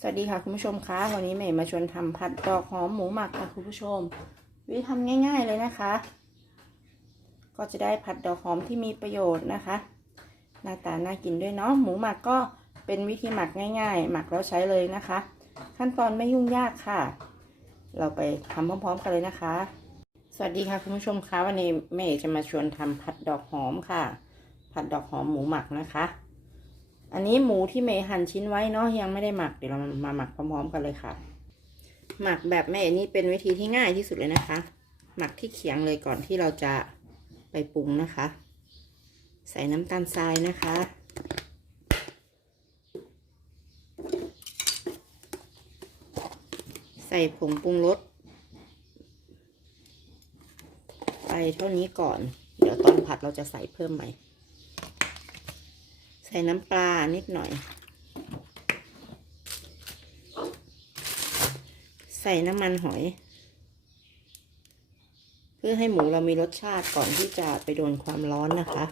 สวัสดีค่ะคุณผู้ชมคะวันนี้เมย์มาชวนทำผัดดอกหอมหมูหมักค่ะคุณผู้ชม วิธีทำง่ายๆเลยนะคะ ก็จะได้ผัดดอกหอมที่มีประโยชน์นะคะ หน้าตาน่ากินด้วยเนาะหมูหมักก็เป็นวิธีหมักง่าย ๆ หมักแล้วใช้เลยนะคะ ขั้นตอนไม่ยุ่งยากค่ะ เราไปทำพร้อมๆกันเลยนะคะ สวัสดีค่ะคุณผู้ชมคะวันนี้เมย์จะมาชวนทำผัดดอกหอมค่ะ ผัดดอกหอมหมูหมักนะคะ อันนี้หมูที่เมย์หั่นชิ้นไว้เนาะยังไม่ได้หมักเดี๋ยวเรามาหมักพร้อมๆกันเลยค่ะ หมักแบบแม่นี่เป็นวิธีที่ง่ายที่สุดเลยนะคะ หมักที่เขียงเลยก่อนที่เราจะไปปรุงนะคะ ใส่น้ำตาลทรายนะคะใส่ผงปรุงรสไปเท่านี้ก่อน เดี๋ยวตอนผัดเราจะใส่เพิ่มใหม่ ใส่น้ำปลานิดหน่อย ใส่น้ำมันหอย เพื่อให้หมูเรามีรสชาติก่อนที่จะไปโดนความร้อนนะคะ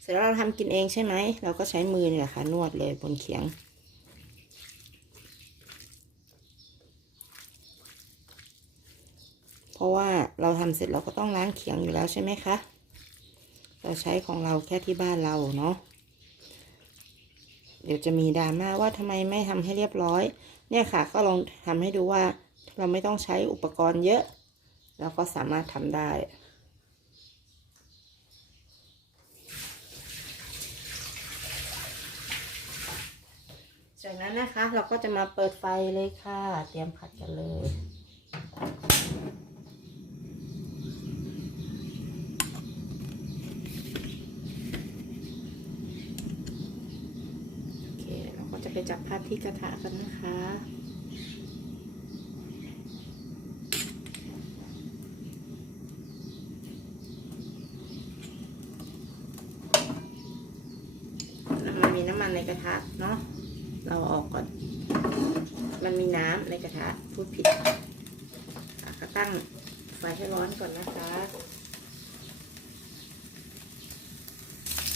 เสร็จแล้วเราทำกินเองใช่ไหม เราก็ใช้มือนี่แหละค่ะนวดเลยบนเขียง เพ ราะว่าเราทำเสร็จเราก็ต้องล้างเขียงอยู่แล้วใช่ไหมคะ เราใช้ของเราแค่ที่บ้านเราเนาะ เดี๋ยวจะมีดราม่าว่าทำไมไม่ทำให้เรียบร้อย เนี่ยค่ะ ก็ลองทำให้ดูว่าเราไม่ต้องใช้อุปกรณ์เยอะ เราก็สามารถทำได้จากนั้นนะคะเราก็จะมาเปิดไฟเลยค่ะ เตรียมผัดกันเลย โอเค เราก็ จับภาพที่กระทะกันนะคะ มันมีน้ำมันในกระทะเนาะ เราออกก่อน มันมีน้ำในกระทะพูดผิดก็ตั้งไฟให้ร้อนก่อนนะคะ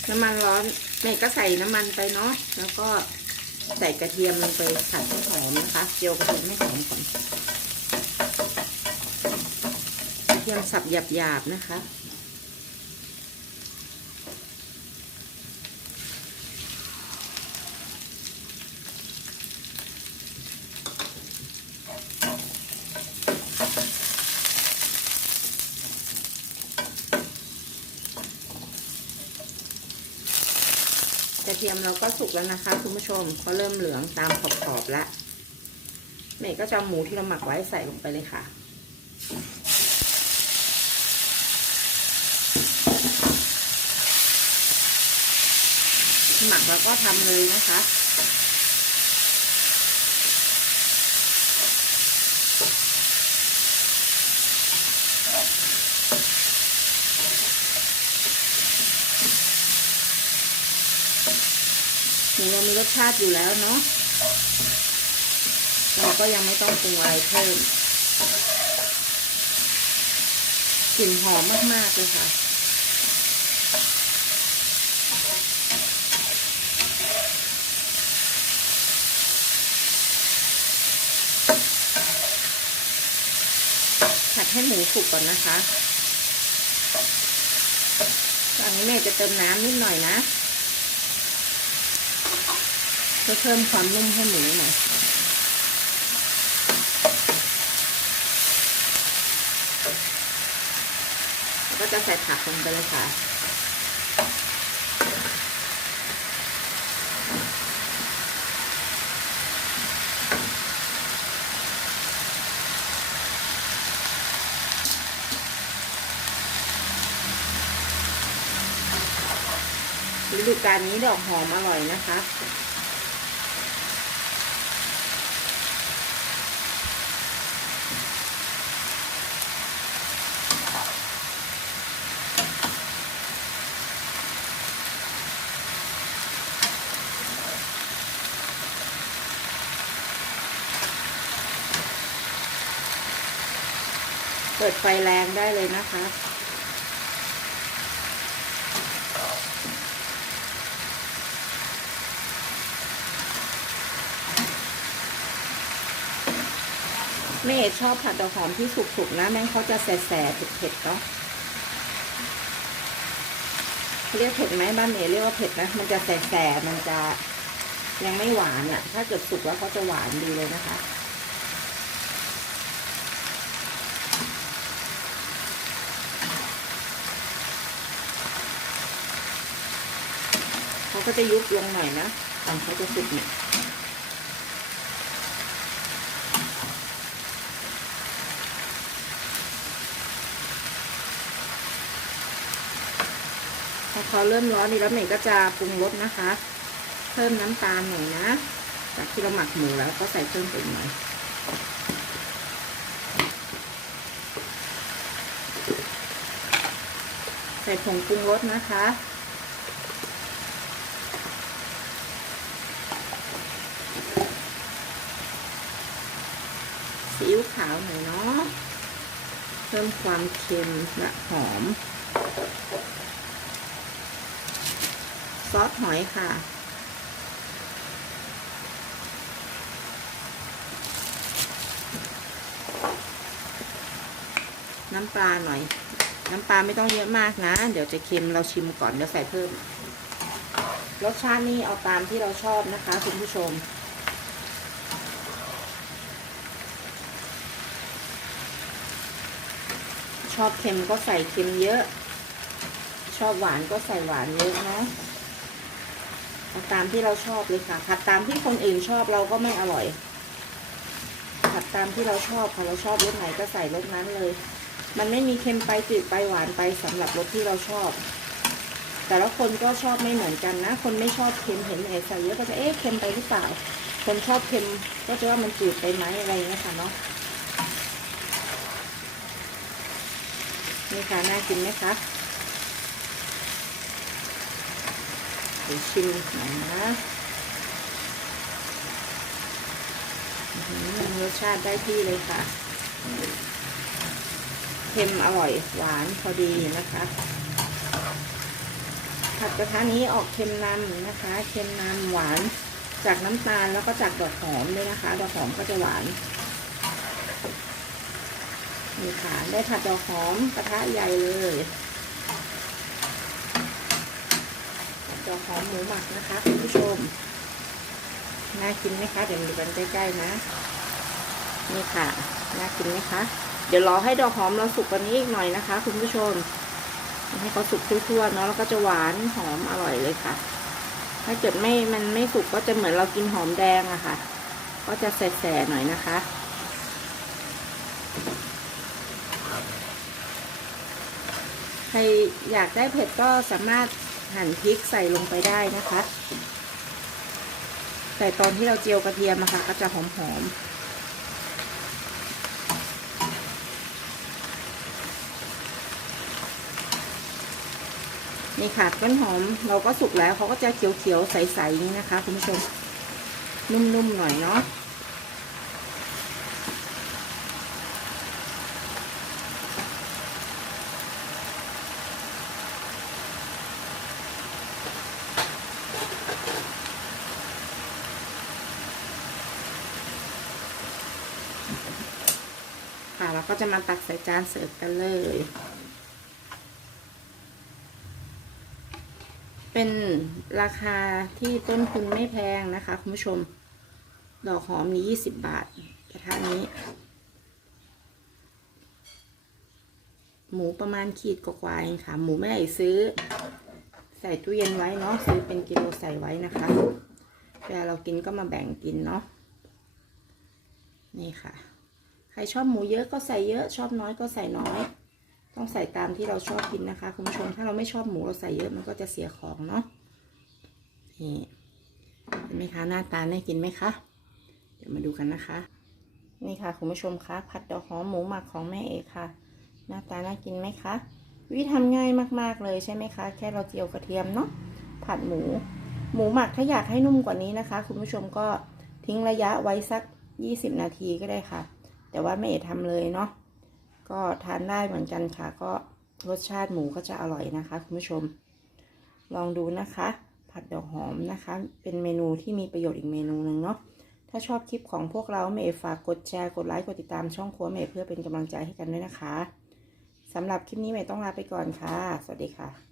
น้ำมันร้อนเมย์ก็ใส่น้ำมันไปเนาะ แล้วก็ ใส่กระเทียมลงไปผัดให้หอมนะคะ เจียวกระเทียมให้หอมก่อนกระเทียมสับหยาบๆนะคะ เทียมเราก็สุกแล้วนะคะคุณผู้ชมเขาเริ่มเหลืองตามขอบๆแล้วเมย์ก็จะหมูที่เราหมักไว้ใส่ลงไปเลยค่ะ หมักแล้วก็ทำเลยนะคะ หมูเรามีรสชาติอยู่แล้วเนาะเราก็ยังไม่ต้องปรุงอะไรเพิ่มกลิ่นหอมมาก ๆ เลยค่ะ ผัดให้หมูสุกก่อนนะคะตอนนี้แม่จะเติมน้ำนิดหน่อยนะ พื่อเพิ่มความนุ่มให้หมูหน่อยก็จะใส่ผักลงไปเลยค่ะฤดูกาลนี้ดอกหอมอร่อยนะคะ เปิดไฟแรงได้เลยนะคะ แม่ชอบผัดดอกหอมที่สุกๆนะแม่เขาจะแสบๆเผ็ดๆเนาะเรียกเผ็ดไหมบ้านเมเรียกว่าเผ็ดนะ มันจะแสบๆมันจะยังไม่หวานอะ่ะ ถ้าเกิดสุกแล้วเขาจะหวานดีเลยนะคะ เขาก็จะยุบลงหน่อยนะตอนเขาจะสุกเนี่ยพอเขาเริ่มร้อนนี่แล้วเมย์ก็จะปรุงรสนะคะ เพิ่มน้ำตาลหน่อยนะ จากที่เราหมักหมูแล้วก็ใส่เพิ่มไปอีกหน่อยใส่ผงปรุงรสนะคะ ซีอิ๊วขาวหน่อยเนาะเพิ่มความเค็มและหอม ซอสหอยค่ะ น้ำปลาหน่อย น้ำปลาไม่ต้องเยอะมากนะ เดี๋ยวจะเค็มเราชิมก่อนเดี๋ยวใส่เพิ่ม รสชาตินี่เอาตามที่เราชอบนะคะ คุณผู้ชม ชอบเค็มก็ใส่เค็มเยอะ ชอบหวานก็ใส่หวานเยอะเนาะเอาตามที่เราชอบเลยค่ะ ผัดตามที่คนอื่นชอบเราก็ไม่อร่อย ผัดตามที่เราชอบค่ะเราชอบรสไหนก็ใส่รสนั้นเลย มันไม่มีเค็มไปจืดไปหวานไปสำหรับรสที่เราชอบ แต่ละคนก็ชอบไม่เหมือนกันนะ คนไม่ชอบเค็มเห็นไหนใส่เยอะก็จะเอ๊ะเค็มไปหรือเปล่า คนชอบเค็มก็จะว่ามันจืดไปไหมอะไรอย่างเงี้ยค่ะเนาะ นี่ค่ะน่ากินไหมคะเดี๋ยวชิมหน่อยนะรสชาติได้ที่เลยค่ะเค็มอร่อยหวานพอดีนะคะ ผัดกระทะนี้ออกเค็มนำนะคะ เค็มนำหวานจากน้ำตาลแล้วก็จากดอกหอมด้วยนะคะ ดอกหอมก็จะหวาน นี่ค่ะ ได้ผัดดอกหอมกระทะใหญ่เลยผัดดอกหอมหมูหมักนะคะคุณผู้ชม น่ากินไหมคะ เดี๋ยวดูกันใกล้ๆนะ นี่ค่ะ น่ากินไหมคะ เดี๋ยวรอให้ดอกหอมเราสุกกว่านี้อีกหน่อยนะคะ คุณผู้ชม ให้เขาสุกทั่วๆเนาะ แล้วก็จะหวานหอมอร่อยเลยค่ะ ถ้าเกิดไม่ มันไม่สุกก็จะเหมือนเรากินหอมแดงอะค่ะ ก็จะแสบๆหน่อยนะคะ ใครอยากได้เผ็ดก็สามารถหั่นพริกใส่ลงไปได้นะคะใส่ตอนที่เราเจียวกระเทียมอะค่ะก็จะหอมๆนี่ค่ะต้นหอมเราก็สุกแล้วเขาก็จะเขียวๆใสๆนี้นะคะคุณผู้ชมนุ่มๆหน่อยเนาะ เราก็จะมาตักใส่จานเสิร์ฟกันเลย เป็นราคาที่ต้นทุนไม่แพงนะคะ คุณผู้ชม ดอกหอมนี้ยี่สิบบาทกระทะนี้ หมูประมาณขีดกว่าๆเองค่ะ หมูไม่ได้ซื้อ ใส่ตู้เย็นไว้เนาะซื้อเป็นกิโลใส่ไว้นะคะเวลาเรากินก็มาแบ่งกินเนาะนี่ค่ะ รชอบหมูเยอะก็ใส่เยอะ ชอบน้อยก็ใส่น้อย ต้องใส่ตามที่เราชอบกินนะคะคุณผู้ชมถ้าเราไม่ชอบหมูเราใส่เยอะมันก็จะเสียของเนาะนี่เห็นไหมคะหน้าตาน่ากินไหมคะเดี๋ยวมาดูกันนะคะ นี่ค่ะคุณผู้ชมคะผัดดอกหอมหมูหมักของแม่เอกค่ะ หน้าตาน่ากินไหมคะวิธีทำง่ายมากๆเลยใช่ไหมคะ แค่เราเจียวกระเทียมเนาะผัดหมู หมูหมักถ้าอยากให้นุ่มกว่านี้นะคะ คุณผู้ชมก็ทิ้งระยะไว้สัก 20 นาทีก็ได้ค่ะ แต่ว่าแม่เอทำเลยเนาะก็ทานได้เหมือนกันค่ะ ก็รสชาติหมูก็จะอร่อยนะคะ คุณผู้ชม ลองดูนะคะ ผัดดอกหอมนะคะ เป็นเมนูที่มีประโยชน์อีกเมนูหนึ่งเนาะถ้าชอบคลิปของพวกเราเมย์ฝากกดแชร์กดไลค์กดติดตามช่องครัวเมย์เพื่อเป็นกำลังใจให้กันด้วยนะคะสำหรับคลิปนี้เมย์ต้องลาไปก่อนค่ะ สวัสดีค่ะ